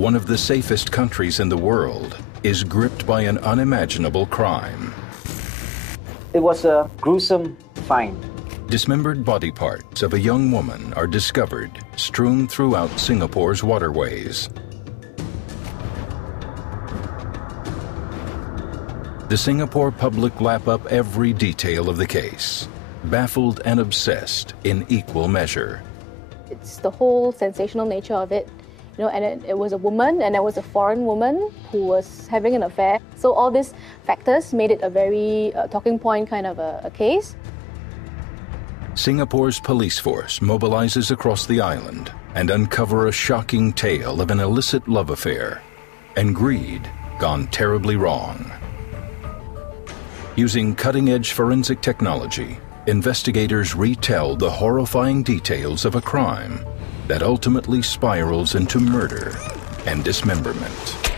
one of the safest countries in the world, is gripped by an unimaginable crime. It was a gruesome find. Dismembered body parts of a young woman are discovered, strewn throughout Singapore's waterways. The Singapore public lap up every detail of the case, baffled and obsessed in equal measure. It's the whole sensational nature of it. And it was a woman, and it was a foreign woman who was having an affair. So all these factors made it a very talking point kind of a case. Singapore's police force mobilizes across the island and uncover a shocking tale of an illicit love affair and greed gone terribly wrong. Using cutting-edge forensic technology, investigators retell the horrifying details of a crime that ultimately spirals into murder and dismemberment.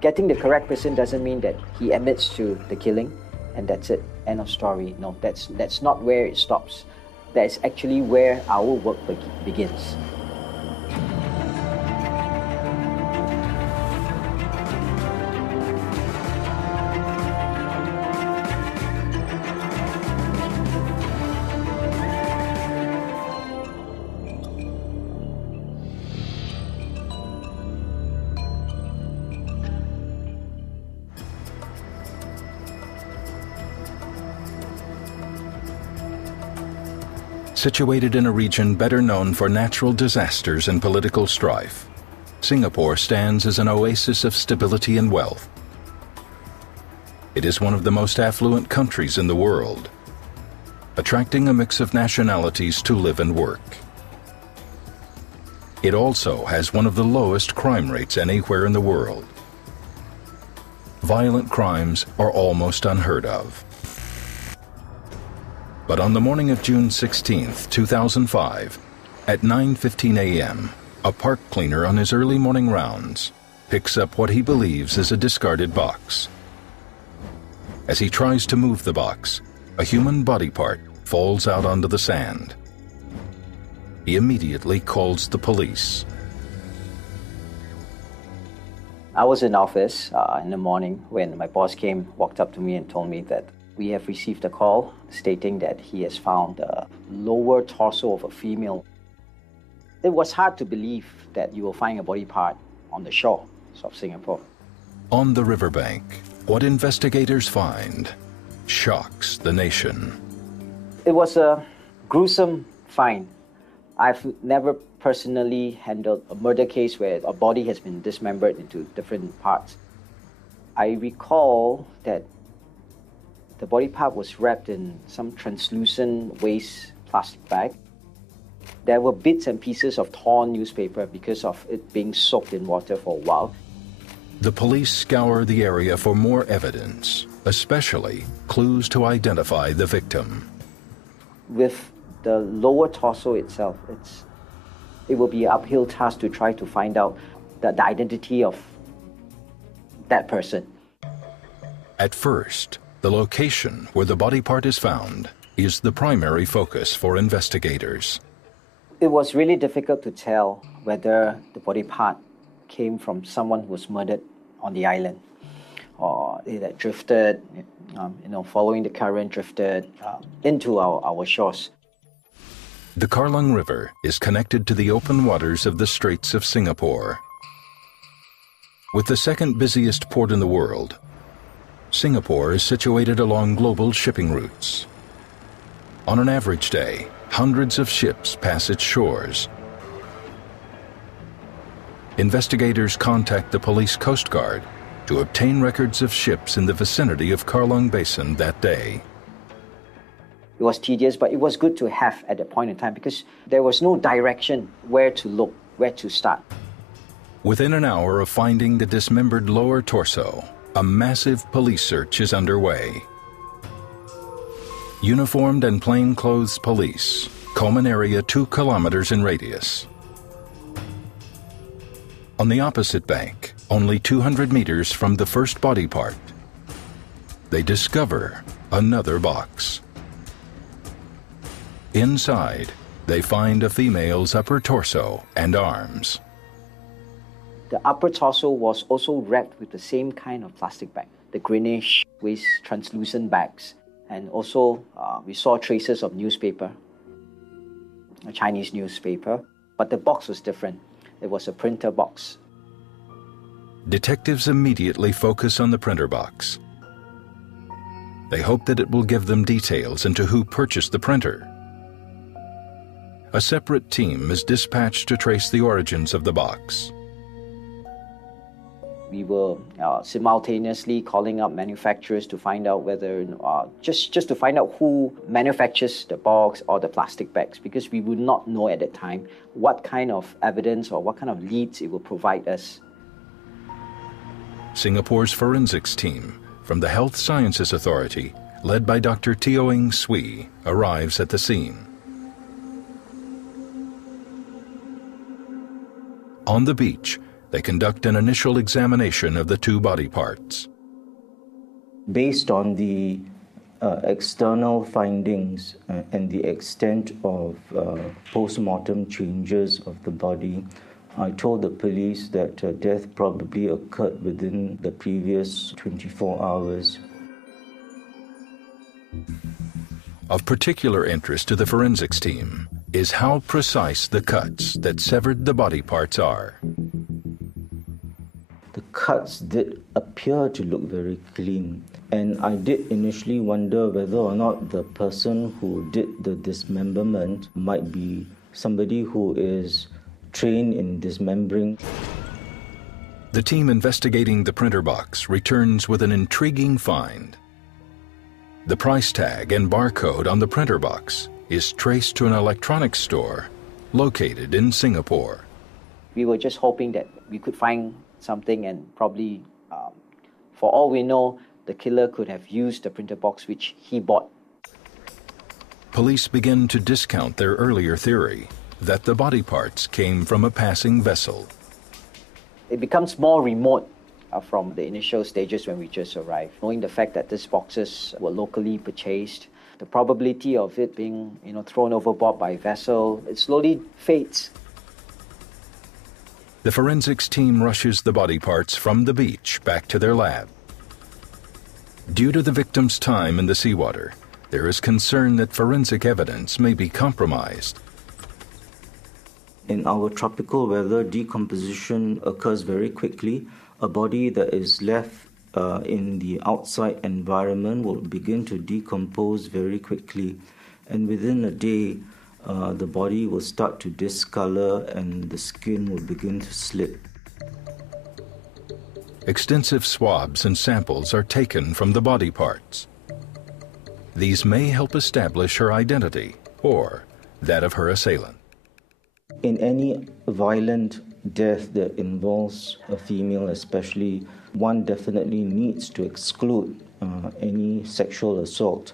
Getting the correct person doesn't mean that he admits to the killing and that's it, end of story. No, that's not where it stops. That's actually where our work begins. Situated in a region better known for natural disasters and political strife, Singapore stands as an oasis of stability and wealth. It is one of the most affluent countries in the world, attracting a mix of nationalities to live and work. It also has one of the lowest crime rates anywhere in the world. Violent crimes are almost unheard of. But on the morning of June 16, 2005, at 9:15 a.m., a park cleaner on his early morning rounds picks up what he believes is a discarded box. As he tries to move the box, a human body part falls out onto the sand. He immediately calls the police. I was in office in the morning when my boss walked up to me and told me that we have received a call stating that he has found the lower torso of a female. It was hard to believe that you will find a body part on the shore of Singapore. On the riverbank, what investigators find shocks the nation. It was a gruesome find. I've never personally handled a murder case where a body has been dismembered into different parts. I recall that the body part was wrapped in some translucent waste plastic bag. There were bits and pieces of torn newspaper because of it being soaked in water for a while. The police scour the area for more evidence, especially clues to identify the victim. With the lower torso itself, it will be an uphill task to try to find out the identity of that person. At first, the location where the body part is found is the primary focus for investigators. It was really difficult to tell whether the body part came from someone who was murdered on the island or it had drifted, following the current, drifted into our shores. The Karlang River is connected to the open waters of the Straits of Singapore. With the second busiest port in the world, Singapore is situated along global shipping routes. On an average day, hundreds of ships pass its shores. Investigators contact the police Coast Guard to obtain records of ships in the vicinity of Karlang Basin that day. It was tedious, but it was good to have at that point in time because there was no direction where to look, where to start. Within an hour of finding the dismembered lower torso, a massive police search is underway. Uniformed and plainclothes police comb an area 2 kilometers in radius. On the opposite bank, only 200 meters from the first body part, they discover another box. Inside, they find a female's upper torso and arms. The upper torso was also wrapped with the same kind of plastic bag, the greenish, waist translucent bags. And also, we saw traces of newspaper, a Chinese newspaper, but the box was different. It was a printer box. Detectives immediately focus on the printer box. They hope that it will give them details into who purchased the printer. A separate team is dispatched to trace the origins of the box. We were simultaneously calling up manufacturers to find out whether, just to find out who manufactures the box or the plastic bags, because we would not know at that time what kind of evidence or what kind of leads it will provide us. Singapore's forensics team from the Health Sciences Authority, led by Dr. Tioing Swee, arrives at the scene. On the beach, they conduct an initial examination of the two body parts. Based on the external findings and the extent of post-mortem changes of the body, I told the police that death probably occurred within the previous 24 hours. Of particular interest to the forensics team is how precise the cuts that severed the body parts are. The cuts did appear to look very clean, and I did initially wonder whether or not the person who did the dismemberment might be somebody who is trained in dismembering. The team investigating the printer box returns with an intriguing find. The price tag and barcode on the printer box is traced to an electronics store located in Singapore. We were just hoping that we could find something, and probably, for all we know, the killer could have used the printer box which he bought. Police begin to discount their earlier theory that the body parts came from a passing vessel. It becomes more remote from the initial stages when we just arrived. Knowing the fact that these boxes were locally purchased, the probability of it being thrown overboard by vessel, it slowly fades. The forensics team rushes the body parts from the beach back to their lab. Due to the victim's time in the seawater, there is concern that forensic evidence may be compromised. In our tropical weather, decomposition occurs very quickly. A body that is left in the outside environment will begin to decompose very quickly, and within a day, the body will start to discolor and the skin will begin to slip. Extensive swabs and samples are taken from the body parts. These may help establish her identity or that of her assailant. In any violent death that involves a female especially, one definitely needs to exclude any sexual assault.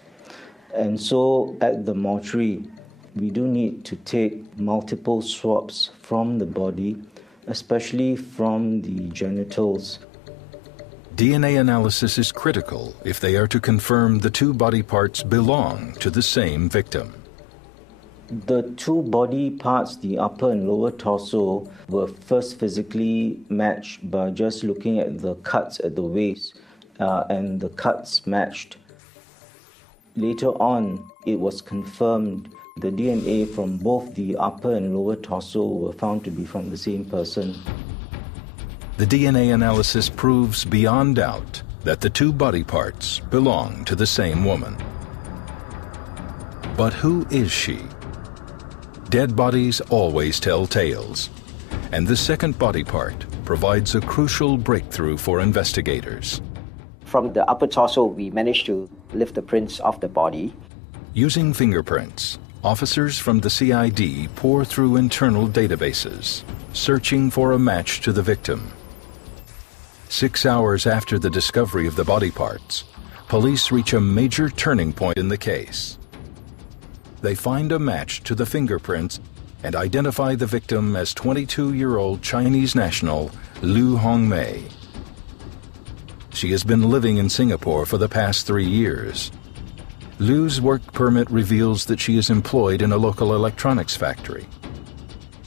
And so at the mortuary, we do need to take multiple swabs from the body, especially from the genitals. DNA analysis is critical if they are to confirm the two body parts belong to the same victim. The two body parts, the upper and lower torso, were first physically matched by just looking at the cuts at the waist, and the cuts matched. Later on, it was confirmed the DNA from both the upper and lower torso were found to be from the same person. The DNA analysis proves beyond doubt that the two body parts belong to the same woman. But who is she? Dead bodies always tell tales, and the second body part provides a crucial breakthrough for investigators. From the upper torso, we managed to lift the prints off the body. Using fingerprints, officers from the CID pour through internal databases, searching for a match to the victim. 6 hours after the discovery of the body parts, police reach a major turning point in the case. They find a match to the fingerprints and identify the victim as 22-year-old Chinese national Lu Hongmei. She has been living in Singapore for the past 3 years. Lu's work permit reveals that she is employed in a local electronics factory.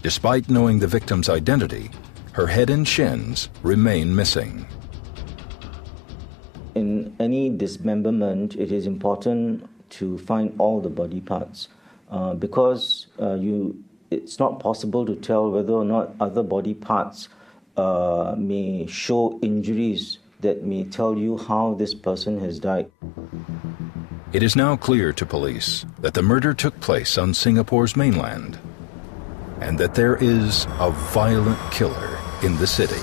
Despite knowing the victim's identity, Her head and shins remain missing. In any dismemberment, it is important to find all the body parts because it's not possible to tell whether or not other body parts may show injuries that may tell you how this person has died. It is now clear to police that the murder took place on Singapore's mainland and that there is a violent killer in the city.